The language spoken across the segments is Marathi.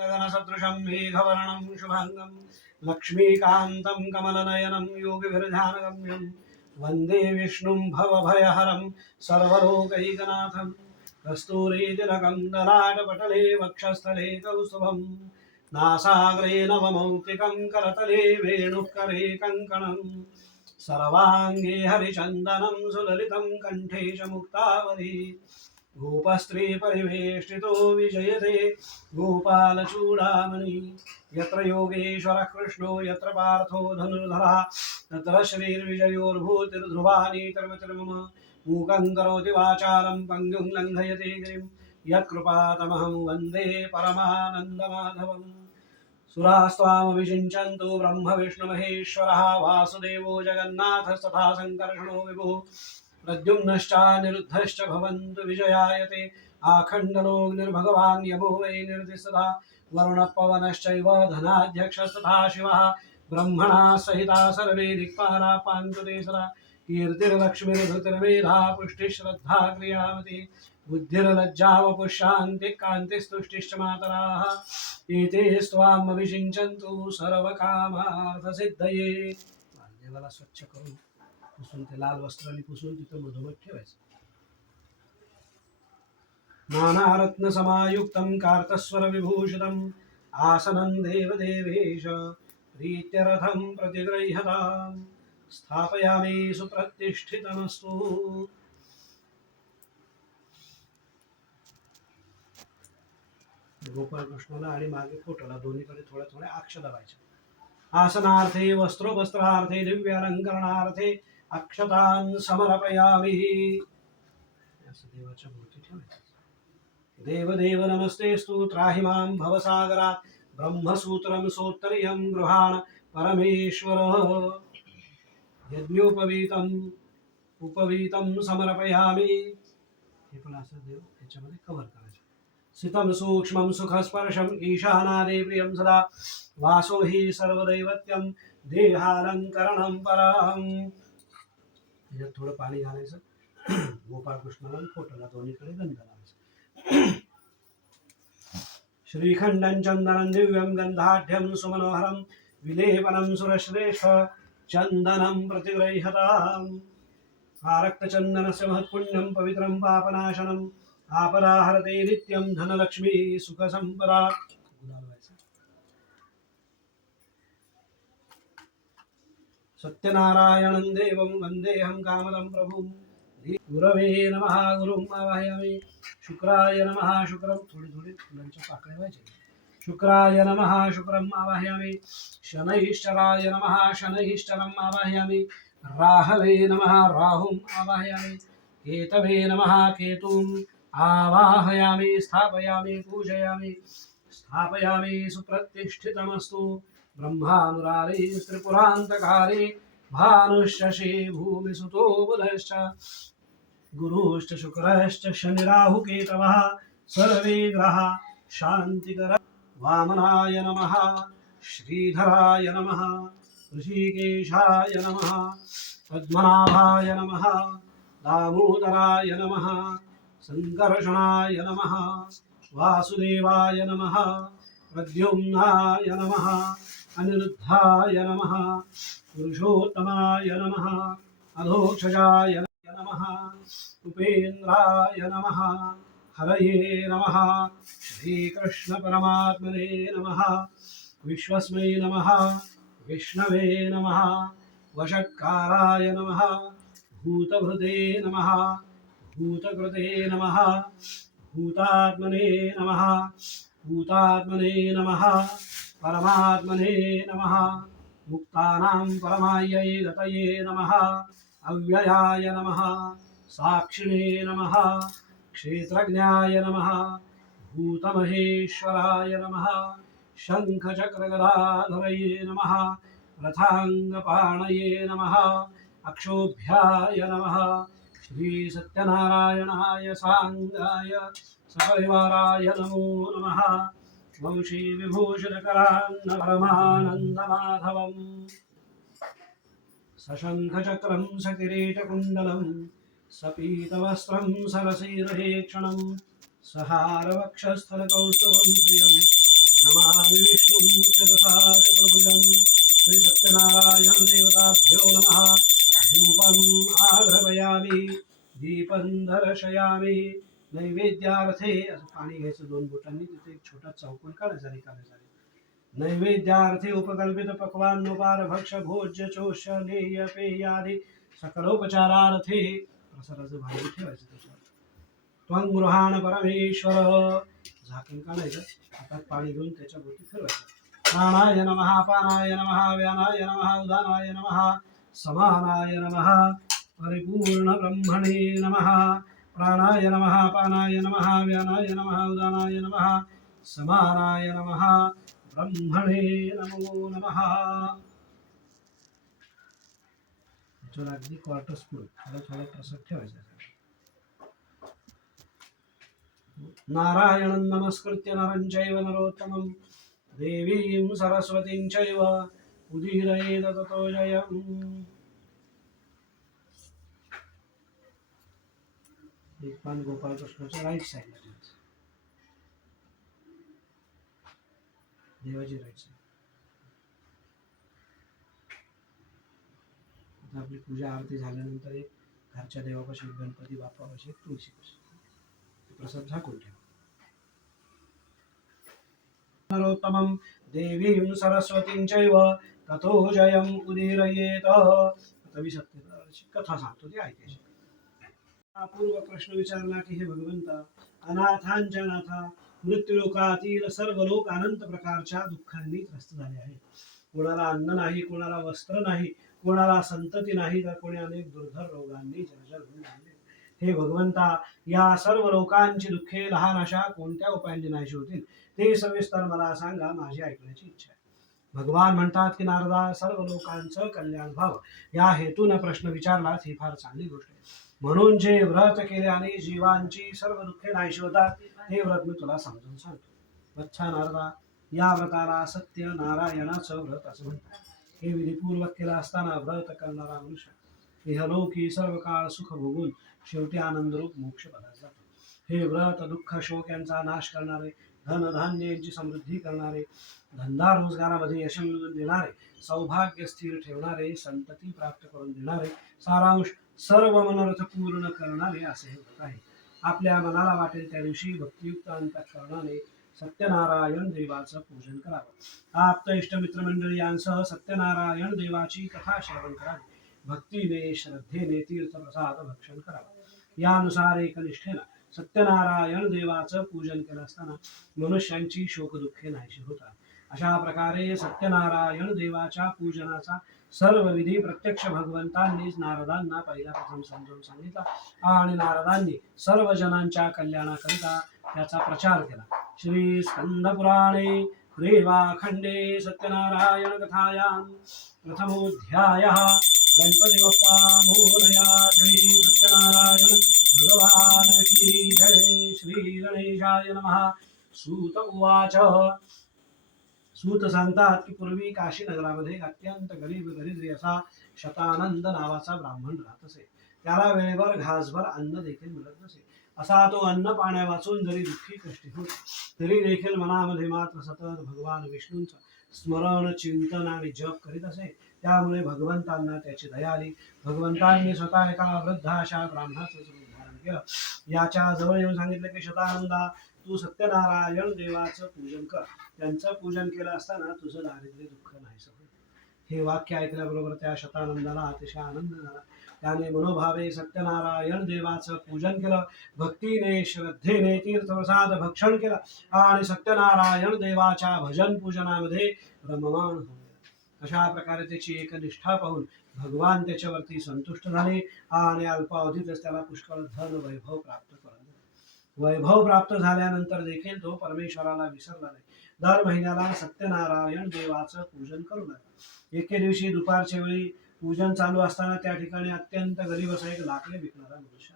गगनसदृशं मेघवर्णं शुभांगं लक्ष्मीकान्तं कमलनयनं योगिभिर्ध्यानगम्यं वन्दे विष्णुं भवभयहरं सर्वलोकैकनाथं कस्तूरीतिलकं ललाटपटले वक्षस्थले कौस्तुभं नासाग्रे नवमौक्तिकं करतले वेणुः करे कङ्कणं सर्वाङ्गे हरिचन्दनं सुललितं कण्ठे च मुक्तावली गोपस्त्री परिवेष्टितो विजयते गोपालचूडामणि यत्र योगेश्वरः कृष्णो यत्र पार्थो धनुर्धरः तत्र श्रीर्विजयोर्भूतिर्ध्रुवानि तिर्मतिर्मम मूकं करोति वाचालं पङ्गुं लङ्घयते गिरिं यत्कृपातमहं वन्दे परमानन्दमाधवम् सुरास्त्वामभिषिञ्चन्तु ब्रह्म विष्णुमहेश्वरः वासुदेवो जगन्नाथस्तथा सङ्कर्षणो विभुः प्रद्युम्नश्चानिरुद्धश्च भवन्तु विजयायते आखण्डलोग्निर्भगवान् यमो वै निर्दिशतः वरुणः पवनश्चैव धनाध्यक्षस्तथा शिवः ब्रह्मणा सहिता सर्वे दिक्पाला पान्तु ते सदा कीर्तिर्लक्ष्मीर्धृतिर्मेधा पुष्टिश्रद्धा क्रियामति बुद्धिर्लज्जा वपुःशान्तिः कान्तिस्तुष्टिश्च मातराः एते स्वामभिषिञ्चन्तु सर्वकामार्थसिद्धये देवाला स्वच्छ करून पुसून ते लाल वस्त्राने पुसून तिथं मधोमध ठेवायचं नानारत्नसमायुक्तं कार्तस्वर विभूषितं आसनं देवदेवेश प्रीत्यरथं प्रतिगृह्यतां स्थापयामि सुप्रतिष्ठितमस्तु गोपाल कृष्णाला आणि मागे फोटोला दोन्हीकडे थोड्या थोड्या अक्षता लावायच्या आसनार्थे वस्त्रोपस्त्रार्थे दिव्यालंकरणार्थे अक्षतान् समर्पयामि असं देवाच्या भोवती ठेवायचं देवदेव नमस्तेस्तु त्राहि मां भवसागरात् ब्रह्मसूत्रं सोत्तरीयं गृहाण परमेश्वरः यज्ञोपवीतं समर्पयामि हे पण असं देव याच्यामध्ये कव्हर करायचं सितं सूक्ष्मं सुखस्पर्शम् ईशानादे प्रियं सदा वासो हि सर्वदैवत्यं देहालंकरणं परं याच्यात थोडं पाणी घालायचं गोपाळ कृष्णाला फोटोला दोन्हीकडे गंध लावायचं श्रीखण्डं चन्दनं दिव्यं गन्धाढ्यं सुमनोहरं विलेपनं सुरश्रेष्ठ चन्दनं प्रतिगृह्यताम् आरक्तचन्दनस्य महत्पुण्यं पवित्रं पापनाशनम् आपदाहरते नित्यं धनलक्ष्मी सुखसंपदा सत्यनारायणं देवं वन्देऽहं कामदं प्रभुं गुरवे नमः गुरुं आवाहयामि शुक्राय नमः शुक्रं थोडी थोडी फुलांच्या पाकळ्या व्हायच्या शुक्राय नमः शुक्रं आवाहयामि शनैश्चराय नमः शनैश्चरम् आवाहयामि राहवे नमः राहुं आवाहयामि केतवे नमः केतुं आवाहयामि स्थापयामि पूजयामि स्थापयामि सुप्रतिष्ठितमस्तु ब्रह्मानुरारी त्रिपुरान्तकारी भानुशशि भूमिसुतो बुधश्च गुरुश्च शुक्रश्च शनिराहुकेतवः सर्वे ग्रहा शान्तिकर वामनाय नमः श्रीधराय नमः ऋषिकेशाय नमः पद्मनाभाय नमः दामोदराय नमः संकर्षणाय नमः वासुदेवाय नमः प्रद्युम्नाय नमः अनिरुद्धाय नमः पुरुषोत्तमाय नमः अधोक्षजाय नमः उपेन्द्राय नमः हरये नमः श्रीकृष्णपरमात्मने नमः विश्वस्मै नमः विष्णवे नमः वषट्काराय नमः भूतभृते नमः भूतकृते नमः भूतात्मने नमः भूतात्मने नमः परमात्मने नमः मुक्तानां परमायै गतये नमः अव्ययाय नमः साक्षिणे नमः क्षेत्रज्ञाय नमः भूतमहेश्वराय नमः शङ्खचक्रगदाधरये नमः रथाङ्गपाणये नमः अक्षोभ्याय नमः श्री सत्यनारायणाय सांगाय सपरिवाराय नमो नमः वंशी विभूषणकरान्न परमानन्दमाधवम् सशङ्खचक्रं सकिरीटकुण्डलं सपीतवस्त्रं सरसीरहेक्षणं सहारवक्षस्थलकौस्तुभं प्रियं नमामि विष्णुं शिरसा चतुर्भुजं श्री सत्यनारायण देवताभ्यो नमः धूपम् आघ्रापयामि दीपं दर्शयामि नैवेद्यार्थे असं पाणी घ्यायचं 2 बोटांनी तिथे एक छोटा चौकोन काढायचा रिकाम्या नैवेद्यार्थे उपकल्पित पक्वान्नोपार भक्ष भोज्य चोष्य लेय पेयादि सकलोपचारार्थे प्रसादाचं भांडी ठेवायचं त्याच्यावर त्वं गृहाण परमेश्वर झाकण काढायचं हातात पाणी घेऊन त्याच्या भोवती फिरवायचं प्राणाय नमः पानाय नमः व्यानाय नमः उदानाय नमः समानाय नमः परिपूर्ण ब्रह्मणे नमः प्राणाय नमः पानाय नमः व्यानाय नमः उदानाय नमः समानाय नमः ब्रह्मणे नमो नमः त्याच्यावर अगदी क्वार्टर स्पून थोडा थोडा प्रसाद ठेवायचा नारायणं नमस्कृत्य नरं चैव नरोत्तमं देवीं सरस्वतीं चैव उदीरयेत ततो जयम् एक पान गोपालकृष्णाच्या राईट साईडला ठेवायचं देवाची राईट साईड आता आपली पूजा आरती झाल्यानंतर एक घरच्या देवापाशी गणपती बाप्पापाशी एक तुळशीपाशी प्रसाद झाकून ठेवा नरोत्तमं देवीं सरस्वतीं चैव ततो जयम् उदीरयेत आता विसत्य कथा सांगतो ती ऐकायची पूर्व प्रश्न विचारला की हे भगवंता अनाथांच्या नाथा मृत्यूलोकातील सर्व लोक अनंत प्रकारच्या दुःखांनी त्रस्त झाले आहेत कोणाला अन्न नाही कोणाला वस्त्र नाही कोणाला संतती नाही तर कोणी अनेक दुर्धर रोगांनी जर्जर होऊन लागले हे भगवंता या सर्व लोकांची दुःखे लहान अशा कोणत्या उपायांनी नाहीशी होतील ते सविस्तर मला सांगा माझी ऐकण्याची इच्छा आहे भगवान म्हणतात की नारदा सर्व लोकांचं कल्याण व्हावं या हेतून प्रश्न विचारलाच ही फार चांगली गोष्ट आहे म्हणून जे व्रत केल्याने जीवांची सर्व दुःखे नाहीशी होतात हे व्रत मी तुला समजून सांगतो वत्सा नारदा या व्रताला सत्य नारायणाचं व्रत असं म्हणतात हे विधिपूर्वक केलं असताना व्रत करणारा मनुष्य इहलोकी सर्व काळ सुख भोगून शेवटी आनंदरूप मोक्ष पदास जातो हे व्रत दुःख शोक यांचा नाश करणारे धन धान्य यांची समृद्धी करणारे धंदा रोजगारामध्ये यश मिळवून देणारे सौभाग्य स्थिर ठेवणारे संतती प्राप्त करून देणारे सारांश सर्व मनोरथ पूर्ण करणारे असे हे व्रत आहे आपल्या मनाला वाटेल त्या दिवशी भक्तियुक्त अंतःकरणाने सत्यनारायण देवाचं पूजन करावं आप्त इष्टमित्र मंडळी यांसह सत्यनारायण देवाची कथा श्रवण करावी भक्तीने श्रद्धेने तीर्थप्रसाद भक्षण करावं यानुसार एकनिष्ठेनं सत्यनारायण देवाचं पूजन केलं असताना मनुष्यांची शोकदुःखे नाहीशी होतात अशा प्रकारे सत्यनारायण देवाच्या पूजनाचा सर्व विधी प्रत्यक्ष भगवंतांनीच नारदांना पहिल्यापासून समजावून सांगितला आणि नारदांनी सर्व जनांच्या कल्याणाकरिता त्याचा प्रचार केला श्री स्कंद पुराणे रेवाखंडे सत्यनारायण कथायां प्रथमोऽध्यायः गणपति बप्पा मोरया श्री सत्यनारायण भगवान की जय श्री गणेशाय नमः सूत उवाच सूत सांगतात की पूर्वी काशी नगरामध्ये अत्यंत गरीब दरिद्री असा शतानंद नावाचा ब्राह्मण राहत असे त्याला वेळेवर घासभर अन्न देखील मिळत नसे असा तो अन्न पाण्या वाचून जरी दुःखी कष्टी होते तरी देखील मनामध्ये मात्र सतत भगवान विष्णूंचं स्मरण चिंतन आणि जप करीत असे त्यामुळे भगवंतांना त्याची दया आली भगवंतांनी स्वतः एका वृद्ध अशा ब्राह्मणाचं रूप धारण केलं याच्या जवळ येऊन सांगितलं की शतानंदा तू सत्यनारायण देवाचं पूजन कर त्यांचं पूजन केलं असताना तुझं दारिद्र्य दुःख नाहीसं होईल हे वाक्य ऐकल्याबरोबर त्या शतानंदाला अतिशय आनंद झाला त्याने मनोभावे सत्यनारायण देवाचं पूजन केलं भक्तीने श्रद्धेने तीर्थप्रसाद भक्षण केलं आणि सत्यनारायण देवाच्या भजन पूजनामध्ये रममाण होऊन गेला अशा प्रकारे त्याची एकनिष्ठा पाहून भगवान त्याच्यावरती संतुष्ट झाले आणि अल्पावधीतच त्याला पुष्कळ धन वैभव प्राप्त करून दिले वैभव प्राप्त झाल्यानंतर देखील तो परमेश्वराला विसरला नाही दर महिन्याला सत्यनारायण देवाचं पूजन करू लागला एके दिवशी दुपारच्या वेळी पूजन चालू असताना त्या ठिकाणी अत्यंत गरीब असा एक लाकडे विकणारा मनुष्य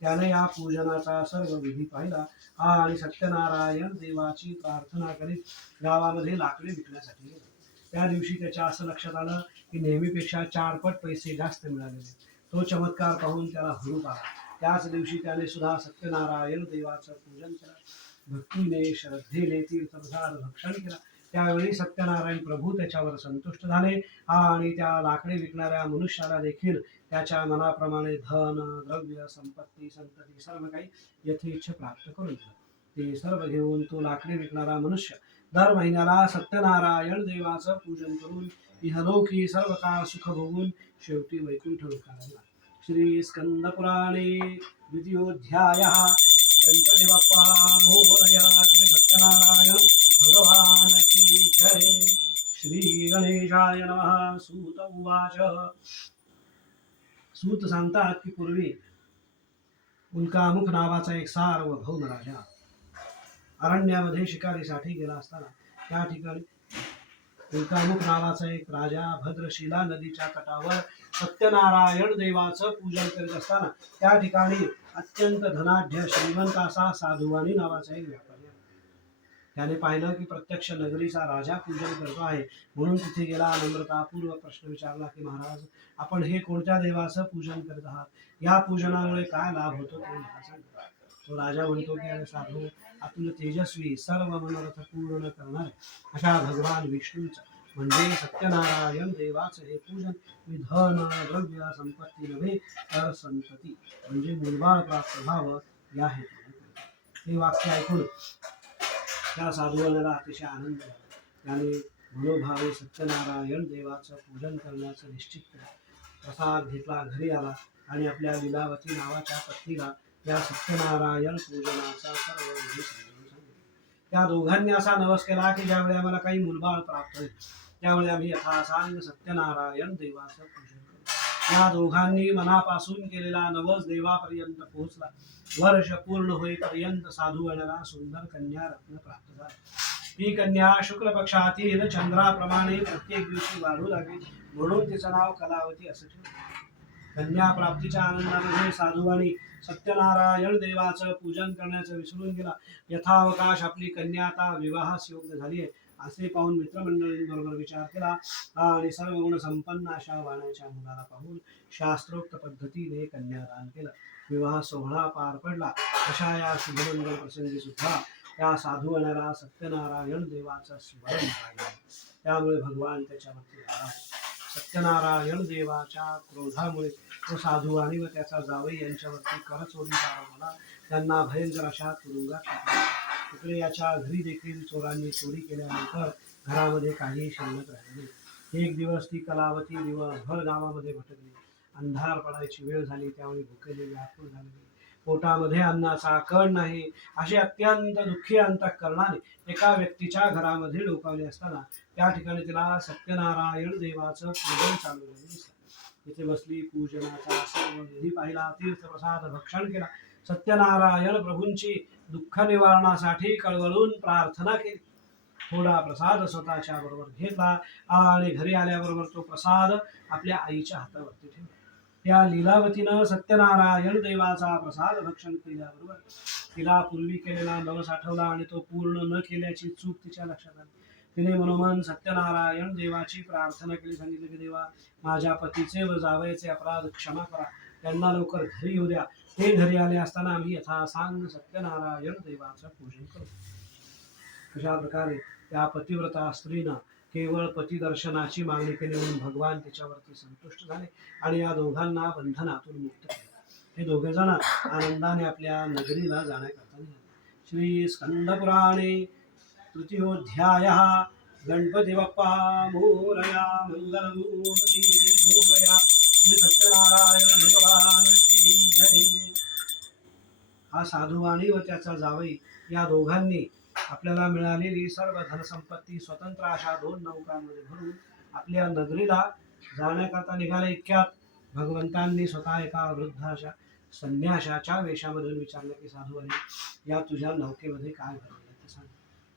त्याने या पूजनाचा सर्व विधी पाहिला आणि सत्यनारायण देवाची प्रार्थना करीत गावामध्ये लाकडे विकण्यासाठी गेला त्या दिवशी त्याच्या असं लक्षात आलं की नेहमीपेक्षा 4 पट पैसे जास्त मिळालेले तो चमत्कार पाहून त्याला हुरूप आला त्याच दिवशी त्याने सुद्धा सत्यनारायण देवाचं पूजन केलं भक्तीने श्रद्धेने तीर्थप्रसाद भक्षण केला. त्यावेळी सत्यनारायण प्रभू त्याच्यावर संतुष्ट झाले आणि त्या लाकडे विकणाऱ्या मनुष्याला देखील त्याच्या मनाप्रमाणे धन द्रव्य संपत्ती संतती सर्व काही यथेच्छ प्राप्त करून दिलं. ते सर्व घेऊन तो लाकडे विकणारा मनुष्य दर महिन्याला सत्यनारायण देवाचं पूजन करून इहलोकी सर्व काळ सुख भोगून शेवटी वैकुंठ लोकाला गेला. श्री स्कंद पुराणे द्वितीयोध्याय. गणपती बाप्पा मोरया. श्री सत्यनारायण भगवान की जय. श्री गणेशाय नमः. सूत उवाच. सूत सांगतात की पूर्वी उल्कामुख नावाचा एक सार्वभौम राजा अरण्यामध्ये शिकारीसाठी गेला असताना त्या ठिकाणी उल्कामुख नावाचा एक राजा भद्रशिला नदीच्या तटावर सत्यनारायण देवाचं पूजन करीत असताना त्या ठिकाणी अत्यंत धनाढ्य श्रीमंत असा साधुवाणी नावाचा एक व्यापारी आला. त्याने पाहिलं की प्रत्यक्ष नगरीचा राजा पूजन करतो आहे, म्हणून तिथे गेला. नम्रतापूर्वक प्रश्न विचारला की महाराज, आपण हे कोणत्या देवाचं पूजन करत आहात? या पूजनामुळे काय लाभ होतो ते मला सांगा. तो राजा म्हणतो की अरे साधू, अतुल तेजस्वी सर्व मनोरथ पूर्ण करणारे अशा भगवान विष्णूचं म्हणजे सत्यनारायण देवाचं हे पूजन मी धन द्रव्य संपत्ती नव्हे तर संतती म्हणजे मूलबाळ प्राप्त व्हावं या हेतूने. हे वाक्य ऐकून त्या साधूला अतिशय आनंद झाला. त्याने मनोभावे सत्यनारायण देवाचं पूजन करण्याचं निश्चित केलं. प्रसाद घेतला, घरी आला आणि आपल्या लीलावती नावाच्या पत्नीला या सत्यनारायण पूजनाचा सर्व विधी समजून सांगितला. त्या दोघांनी असा नवस केला की ज्यावेळी आम्हाला काही मूलबाळ प्राप्त होईल त्यावेळी आम्ही यथासांग सत्यनारायण देवाचं पूजन करू. या दोघांनी मनापासून केलेला नवस देवापर्यंत पोहोचला. वर्ष पूर्ण होईपर्यंत साधूगणाला सुंदर कन्या रत्न प्राप्त झाला. ही कन्या शुक्ल पक्षातील चंद्राप्रमाणे प्रत्येक दिवशी वाढू लागली, म्हणून तिचं नाव कलावती असं ठेवलं. कन्या प्राप्तीच्या आनंदामध्ये साधूवाणी सत्यनारायण देवाचं पूजन करण्याचं विसरून गेला. यथावकाश आपली कन्या आता विवाहास योग्य झाली आहे असे पाहून मित्रमंडळींबरोबर विचार केला आणि सर्व गुण संपन्न अशा वाण्याच्या मुलाला पाहून शास्त्रोक्त पद्धतीने कन्यादान केलं. विवाह सोहळा पार पडला. अशा या शुभमंगल प्रसंगी सुद्धा त्या साधूवनाला सत्यनारायण देवाचं स्मरण राहिलं. त्यामुळे भगवान त्याच्यावरती राहिला. सत्यनारायण देवाच्या क्रोधामुळे तो साधू आणि व त्याचा जावई यांच्यावरती करचोरीचा आरोप झाला. त्यांना भयंकर अशा तुरुंगात टाकले. तिकडे याच्या घरी देखील चोरांनी चोरी केल्यानंतर घरामध्ये काही शिल्लक राहिले नाही. एक दिवस ती कलावती दिवसभर गावामध्ये भटकली. अंधार पडायची वेळ झाली. त्यावेळी भुकेले व्याकुळ झाले. पोटामध्ये अन्नाचा कण नाही असे अत्यंत दुःखी अंतःकरणाने एका व्यक्तीच्या घरामध्ये डोकावले असताना त्या ठिकाणी तिला सत्यनारायण देवाचं पूजन चालू दिसलं. तिथे बसली, पूजनाचा सर्व विधी पाहिला, तीर्थप्रसाद भक्षण केला. सत्यनारायण प्रभूंची दुःख निवारणासाठी कळवळून प्रार्थना केली. थोडा प्रसाद स्वतःच्या बरोबर घेतला आणि घरी आल्याबरोबर तो प्रसाद आपल्या आईच्या हातावरती ठेवला. त्या लीलावतीनं सत्यनारायण देवाचा प्रसाद भक्षण केल्याबरोबर तिला पूर्वी केलेला नवस आठवला आणि तो पूर्ण न केल्याची चूक तिच्या लक्षात आली. तिने मनोमन सत्यनारायण देवाची प्रार्थना केली. सांगितले की देवा, माझ्या पतीचे व जावयाचे अपराध क्षमा करा, त्यांना लवकर घरी येऊ द्या. ते घरी आले असताना आम्ही यथासांग सत्यनारायण देवाचं पूजन करू. अशा प्रकारे त्या पतिव्रता स्त्रीनं केवळ पती दर्शनाची मागणी केली म्हणून भगवान तिच्यावरती संतुष्ट झाले आणि या दोघांना बंधनातून मुक्त केले. हे दोघे जण आनंदाने आपल्या नगरीला जाण्याकरता निघाले. श्री स्कंद पुराणे तृतीयोध्याय. गणपती बाप्पा मोरया. मंगलमूर्ती मोरया. श्री सत्यनारायण भगवान की जय. हा साधुवाणी व त्याचा जावई या दोघांनी आपल्याला मिळालेली सर्व धनसंपत्ती स्वतंत्र अशा 2 नौकांमध्ये भरून आपल्या नगरीला जाण्याकरता निघाले. इतक्यात भगवंतांनी स्वतः एका वृद्ध अशा संन्याशाच्या वेशामधून विचारले की साधुवाणी, या तुझ्या नौकेमध्ये काय भरले ते सांग.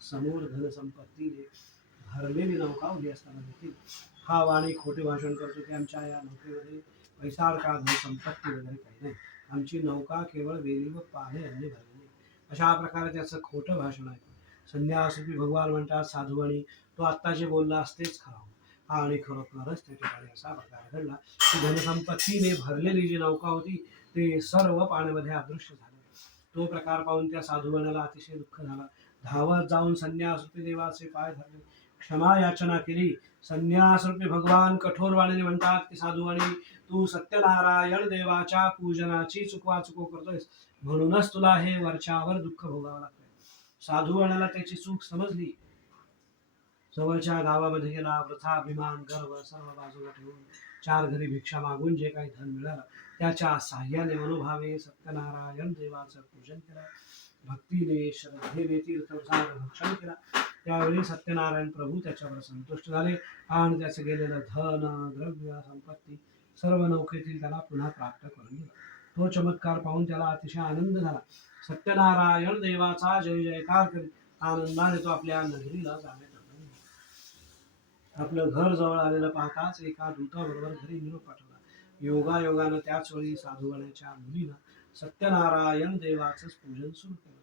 समोर धनसंपत्तीने भरलेली नौका उभी असताना देखील हा वाणी खोटे भाषण करतो की आमच्या या नौकेमध्ये पैसाळका धनसंपत्ती वगैरे काही नाही, आमची नौका केवळ वेली व पाने यांनी भरलेली. अशा प्रकारे त्याचं खोटं भाषण आहे. संन्यासरूपी भगवान म्हणतात साधुवाणी, तो आत्ता जे बोलला असतेच खरं आणि खरोखरच त्या ठिकाणी असा प्रकार घडला की धनसंपत्तीने भरलेली जी नौका होती ते सर्व पाण्यामध्ये अदृश्य झाले. तो प्रकार पाहून त्या साधुगणाला अतिशय दुःख झाला. धावत जाऊन संन्यासरूपी देवाचे पाय धरले, क्षमा याचना केली. संन्यासरूपी भगवान कठोर वाणीने म्हणतात की साधुवाणी, तू सत्यनारायण देवाच्या पूजनाची चुकवा करतोयस, म्हणूनच तुला हे वरच्यावर दुःख भोगावं लागतंय. साधुगणाला त्याची चूक समजली. जवळच्या गावामध्ये गेला. वृथा, अभिमान, गर्व सर्व बाजूला ठेवून 4 घरी भिक्षा मागून जे काही धन मिळालं त्याच्या साह्याने मनोभावे सत्यनारायण देवाचं पूजन केलं. भक्तीने श्रद्धेने तीर्थप्रसाद भक्षण केला. त्यावेळी सत्यनारायण प्रभू त्याच्यावर संतुष्ट झाले आणि त्याचं गेलेलं धन, द्रव्य, संपत्ती सर्व नौकेतील त्याला पुन्हा प्राप्त करून दिलं. तो चमत्कार पाहून त्याला अतिशय आनंद झाला. सत्यनारायण देवाचा जय जयकार करीत आनंदाने तो आपल्या नगरीला जाणे ठरवले. आपलं घर जवळ आलेलं पाहताच एका दूताबरोबर घरी निरोप पाठवला. योगायोगानं त्याच वेळी साधुगणाच्या मुलीनं सत्यनारायण देवाचं पूजन सुरू केलं.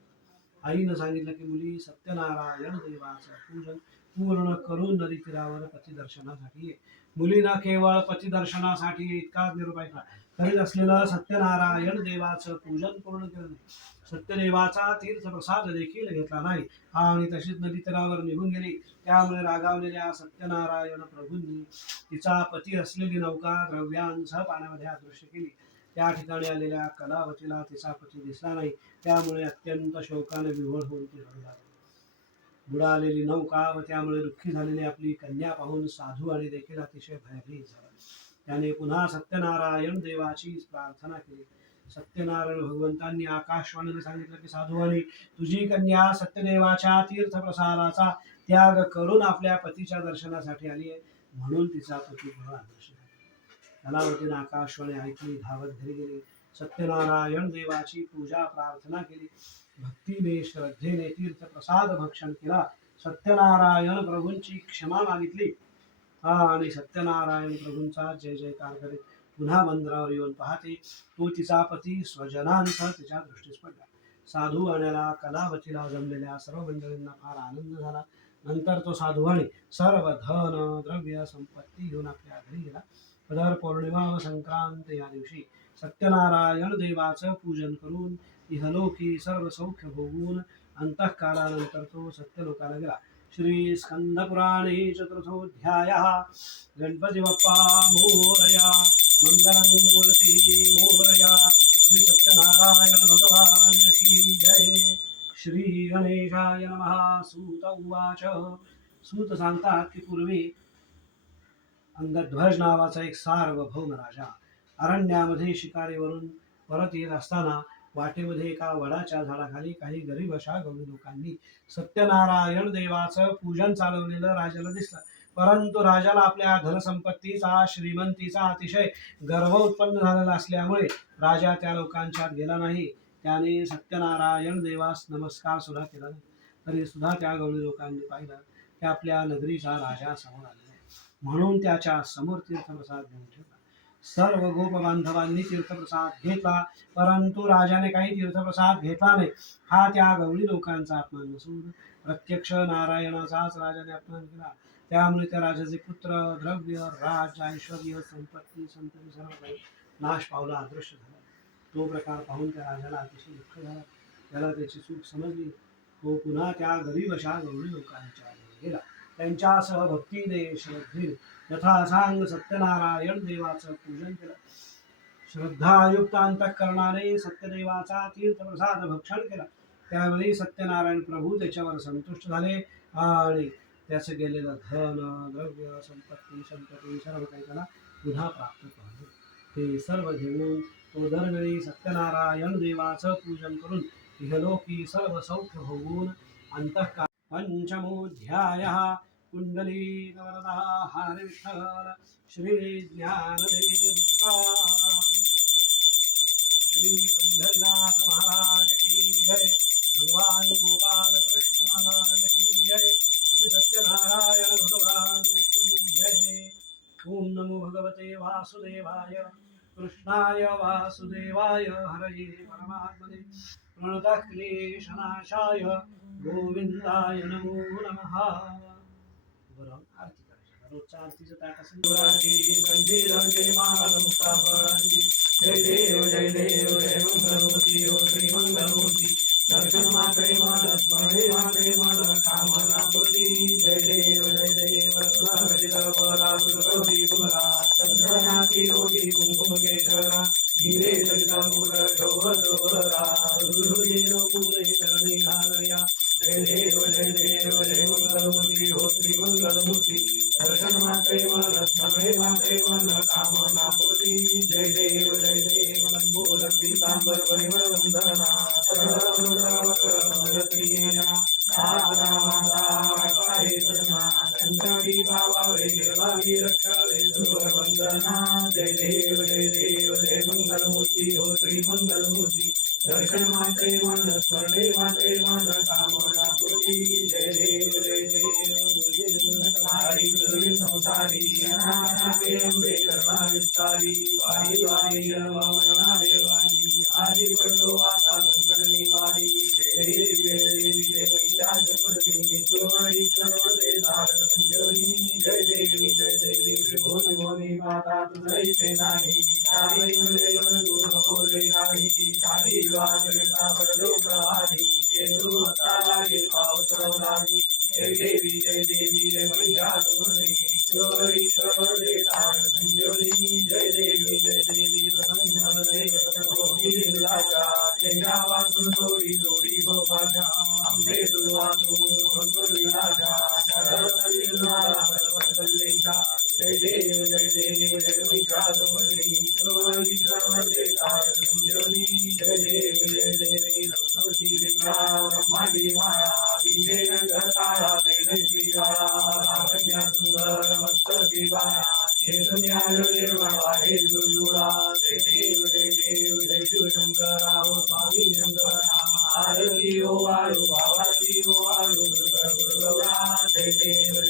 आईनं सांगितलं की मुली, सत्यनारायण देवाचं पूजन पूर्ण करून नदी तीरावर पतिदर्शनासाठी ये. मुलीनं केवळ पतिदर्शनासाठी इतकाच निरोप ऐकला. करीत असलेलं सत्यनारायण देवाचं पूजन पूर्ण केलं नाही. सत्यदेवाचा तीर्थप्रसाद देखील घेतला नाही आणि तशीच नदी तीरावर निघून गेली. त्यामुळे रागावलेल्या सत्यनारायण प्रभूंनी तिचा पती असलेली नौका द्रव्यांसह पाण्यामध्ये अदृश्य केली. त्या ठिकाणी आलेल्या कलावतीला तिचा पती दिसला नाही. त्यामुळे अत्यंत शोकाने विव्हळ होऊन ती रडू लागली. बुडालेली नौका व त्यामुळे दुःखी झालेली आपली कन्या पाहून साधू आणि देखील अतिशय भयभीत झाला. त्याने पुन्हा सत्यनारायण देवाची प्रार्थना केली. सत्यनारायण भगवंतांनी आकाशवाणीने सांगितलं की साधुवानी, तुझी कन्या सत्यदेवाच्या तीर्थप्रसादाचा त्याग करून आपल्या पतीच्या दर्शनासाठी आली आहे, म्हणून तिचा पती पुन्हा अदृश्य झाला. कलावतीने आकाशवाणी ऐकली, धावत घरी गेली. सत्यनारायण देवाची पूजा प्रार्थना केली. भक्तीने श्रद्धेने तीर्थप्रसाद भक्षण केला. सत्यनारायण प्रभूंची क्षमा मागितली आणि सत्यनारायण प्रभूंचा जय जयकार करीत पुन्हा मंदिरावर येऊन पाहते, तो तिचा पती स्वजनांसह तिच्या दृष्टीस पडला. साधू आणि कलावतीला जमलेल्या सर्व मंडळींना फार आनंद झाला. नंतर तो साधुवाणी सर्व धन, द्रव्य, संपत्ती घेऊन आपल्या घरी गेला. पदर पौर्णिमा व संक्रांत या दिवशी सत्यनारायण देवाचं पूजन करून इहलोकी सर्व सौख्य भोगून अंतःकालानंतर तो सत्यलोकाला गेला. श्री स्कंद पुराणे चतुर्थोऽध्यायः. गणपती बाप्पा मोरया, मंगलमूर्ती मोरया. श्री सत्यनारायण भगवान की जय. श्री गणेशाय नमः. सूत उवाच. सूत सांगतात की पूर्वी अंगध्वज नावाचा एक सार्वभौम राजा अरण्यामध्ये शिकारीवरून परत येत असताना वाटेमध्ये एका वडाच्या झाडाखाली काही गरीब अशा गवळी लोकांनी सत्यनारायण देवाचं पूजन चालवलेलं राजाला दिसलं. परंतु राजाला आपल्या धनसंपत्तीचा, श्रीमंतीचा अतिशय गर्व उत्पन्न झालेला असल्यामुळे राजा त्या लोकांच्यात गेला नाही. त्याने सत्यनारायण देवास नमस्कार सुद्धा केला नाही. तरी सुद्धा त्या गवळी लोकांनी पाहिलं की आपल्या नगरीचा राजा समोर आलेला आहे, म्हणून त्याच्या समोर तीर्थप्रसाद घेऊन ठेवला. सर्व गोप बांधवांनी तीर्थप्रसाद घेतला, परंतु राजाने काही तीर्थप्रसाद घेतला नाही. हा त्या गवळी लोकांचा अपमान नसून प्रत्यक्ष नारायणाचाच राजाने अपमान केला. त्यामुळे त्या राजाचे पुत्र, द्रव्य, राज, ऐश्वर्य, संपत्ती, संतती सर्व काही नाश पावला, अदृश्य झाला. तो प्रकार पाहून त्या राजाला अतिशय दुःख झाला. त्याला त्याची चूक समजली. तो पुन्हा त्या गरीब अशा गवळी लोकांच्या घरी गेला. त्यांच्यासह भक्तीने श्रद्धेने यथासांग सत्यनारायण देवाचं पूजन केलं. श्रद्धायुक्त अंतःकरणाने सत्यदेवाचा तीर्थप्रसाद भक्षण केला. त्यावेळी सत्यनारायण प्रभू त्याच्यावर संतुष्ट झाले आणि त्याचं गेलेलं धन, द्रव्य, संपत्ती, संतती सर्व काही त्याला पुन्हा प्राप्त झाले. ते सर्व घेऊन तो दरवेळी सत्यनारायण देवाचं पूजन करून इहलोकी सर्व सौख्य भोगून अंतःकाल. पंचमोऽध्यायः. कुंडली वरदा हरे विठ्ठल. श्री ज्ञानदेव तुकाराम. श्री पंढरीनाथ महाराज की जय. भगवान गोपाल कृष्ण महाराज की जय. श्री सत्यनारायण भगवान की जय. ओम नमो भगवते वासुदेवाय. कृष्णाय वासुदेवाय. हरये परमात्मने प्रणतः क्लेशनाशाय गोविंदाय नमो नमः. आरती करायची. रोजच्या आरतीचं ताट असेल जय देव जय देव जय मंगलमूर्ती हो श्री मंगलमूर्ती दर्शन मात्रे मन स्मरे मात्रे मन कामना पूर्ती जय देव रत्नावली पुरा चंद्रनाथी कोटी कुंकुम केशरा हीरे ललिता मुकुट शोभरा पूरे करणी घालया जय देव जय मंगलमूर्ती हो श्री मंगलमूर्ती दर्शन मात्रे मन स्मरे मात्रे मन कामना पूर्ती जय देव लंबोदर पीतांबर परिमल वंदना शंकरी बाबा वे देवाही रक्षा वे वंदना जय देव जय मंगलमूर्ती हो श्री मंगलमूर्ती दर्शन मात्रे मन स्मरणे मात्रे मन कामना पूर्ती जय देव हमारी संसारी अनाथे अम्बे करुणा विस्तारी वारी वारी रमणा देवानी हरि बड़ो आता संकट निवारी जय देवी जय महिषासुरमर्दिनी ईश्वर दे तारक संजीवनी जय देवी त्रिभुवन भुवनी माता तुझई सेनानी सारी दुर्जय दूर बोले काळी सारी जगता बड़ो प्रहारी ते दुर्मता लागे पावतरवलागी जय देवी जय महिषासुरमर्दिनी ईश्वर दे तारक संजीवनी जय देवी तेजा वाचून थोडी थोडी भोपाशा आंबे तुझवाचून विलाशा कल्लेशा जय देव जय महिषासुरमर्दिनी तारक संजीवनी जय देवी रत्नवती विक्राम ब्रह्मागिरी माया विजय काळा तेज श्रीराळा सुंदर मस्तकी बाया चैतन्य निर्मळ आहे जुळजुळा जय देव जय शिवशंकरा हो स्वामी शंकरा आरती हो वाळू भावाची हो वाळू गुरुगौरा जय देव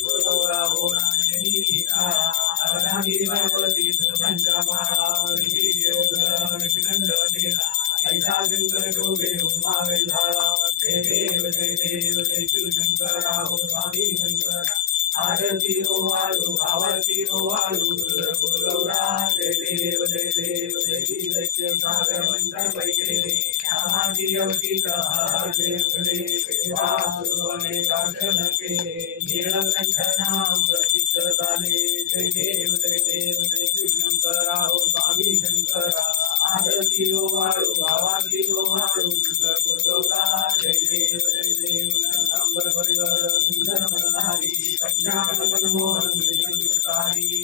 गुरुगौरा हो राणी अर्धांगी भगवती सुरपंचा माळा निषिकंडनीला ऐसा शंकर शोभे उमावे झाला जय देव जय शिवशंकरा हो स्वामी शंकरा आरती हो वाळू भावाची हो वाळू गुरुगौरा जय देव देवी दैत्य सागर मंत्र पैकेले कामाची अवती देवकडे वासुने दर्शन केले नीलकंठ नाम प्रसिद्ध झाले जय देव जय शिवशंकरा हो स्वामी शंकरा आरती हो वाळू भावाची हो वाळू गुरुगौरा जय देव अंबर परिवार सुंदर मनहारी मोहन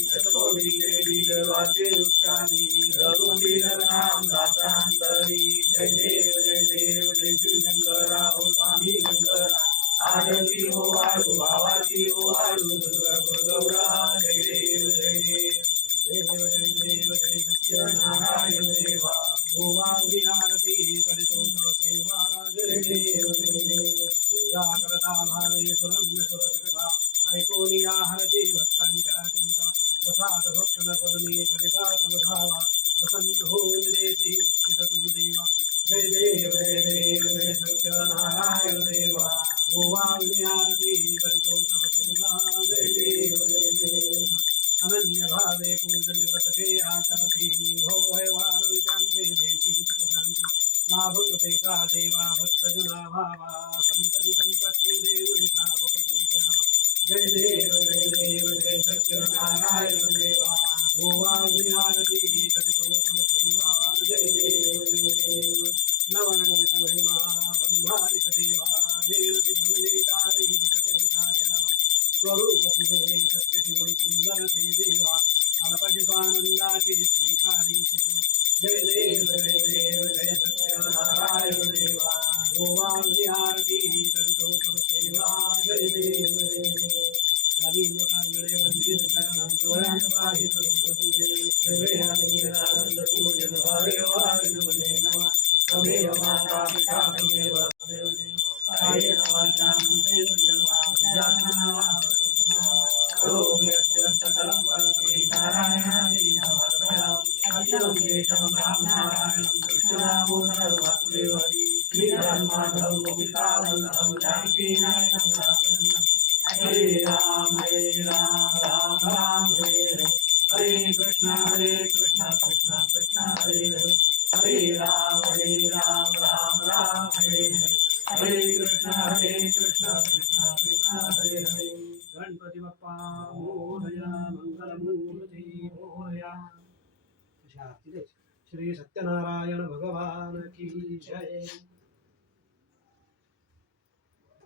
चतुर्दी देवी देवाचे उच्चारी रघुवीर नाम दातांतरी जय देव जय शिवशंकरा हो स्वामी शंकरा आरती हो वाळू भावाची हो वाळू गुरुगौरा जय देव जय सत्यनारायण देवा भुवांगी आरती करितो तव सेवा जय देव पूजा करता भावे सुरम्य सुरकथा ऐकोनी आहरती भक्तांच्या चिंता प्रसाद भक्षण करुणी करिता तव धावा प्रसन्न होऊन देसी इच्छित तू देवा जय देव जय सत्यनारायण देवा भुवांगी आरती करितो तव सेवा जय देव अनन्य भावे पूजन व्रत के आचरती हो वारुणिकांते देशी सुख शांती लाभ कृपेचा देवा भक्त जना भावा संतति संपत्ती देव निधावपती देवा जय देव जय सत्यनारायण देवा भुवांगी आरती करितो तव सेवा जय देव नवनमित महिमा ब्रह्मादिक देवा देवति भ्रमणेतारी दुर्गैतार्यावा स्वरूप तुझे सत्य शिव सुंदर ते देवा अल्पश स्वानंदाची स्वीकारी सेवा जय देव जय सत्यनारायण देवा भुवांगी आरती करितो तव सेवा जय देव गाली लोकांगणे वंदित करण डोळ्यात पाहित रूप तुझे हृदयाने आनंद पूजन भावे वारिन मने नवा कमेव माता पिता कमेव काये वाचा मनसे जन्मा ओम सकलं परमेश्वरी नारायणादि समर्पयामि अखिलं केशवं रामनारायणं कृष्णदामोदरं वासुदेवं श्रीधरं माधवं गोपिकावल्लभं जानकीनाथं गणपती बाप्पा मोरया मंगलमूर्ती मोरया. अशी आरती द्यायची. श्री सत्यनारायण भगवान की जय.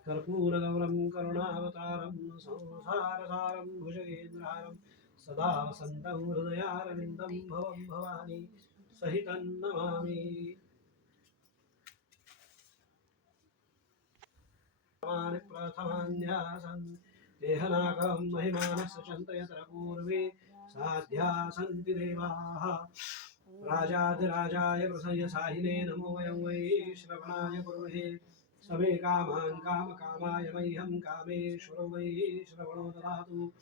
कर्पूरगौरं करुणावतारं संसारसारं भुजगेन्द्रहारं सदा वसन्तं हृदयारविन्दं भवं भवानी सहितं नमामि. प्रथमान्यासन् देहनागं महिमानस्य चिन्तयत्र पूर्वे साध्या सन्ति देवाः. राजाधिराजाय प्रसयसाहिने नमो वयं वै श्रवणाय कुर्महे. समे कामान् कामकामाय मह्यं कामेश्वरो वै श्रवणो ददातु.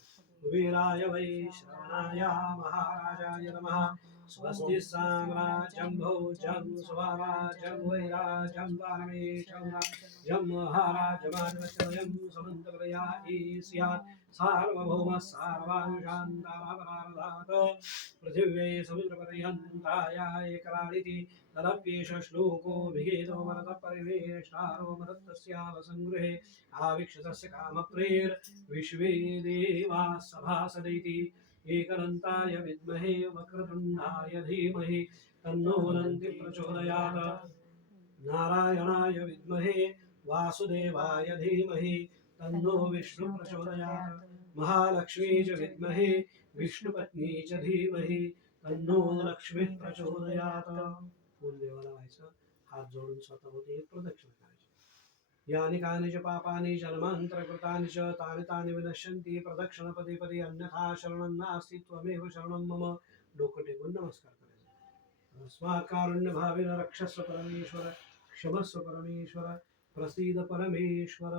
कुबेराय वै श्रवणाय महाराजाय नमः. स्वस्ति साम्राज्यं भोज्यं स्वराज्यं वैराज्यं परमेशं राज्यं महाराजमानवत्यं समन्तप्रयायी स्यात्. सार्वभौमः सर्वांशान्तरावरारदात् पृथिव्यै समुद्रपर्यन्ताय एकराडिति. तदप्येष श्लोको विगीतो वरदः परिवेष्टारो मदत्तस्यावसङ्गृहे आवीक्षितस्य कामप्रेर्विश्वे देवाः सभासदिति. एकदन्ताय विद्महे वक्रतुण्डाय धीमहि तन्नो दन्ति प्रचोदयात्. नारायणाय विद्महे वासुदेवाय धीमहि तन्नो विष्णु प्रचोदयात्. महालक्ष्मी च विद्महे विष्णुपत्नी च धीमहि तन्नो लक्ष्मीः प्रचोदयात्. फूल देवाला व्हायचं, हात जोडून स्वतःभोवती एक प्रदक्षिणा करायची. यानि कानि च पापानि जन्मान्तरकृतानि च तानि तानि विनश्यन्ति प्रदक्षिण पदे पदे अन्यथा शरणं नास्ति त्वमेव शरणं मम. डोकं टेकून नमस्कार करायचा. अस्मात् कारुण्यभावेन रक्षस्व परमेश्वर, क्षमस्व परमेश्वर, प्रसीद परमेश्वर.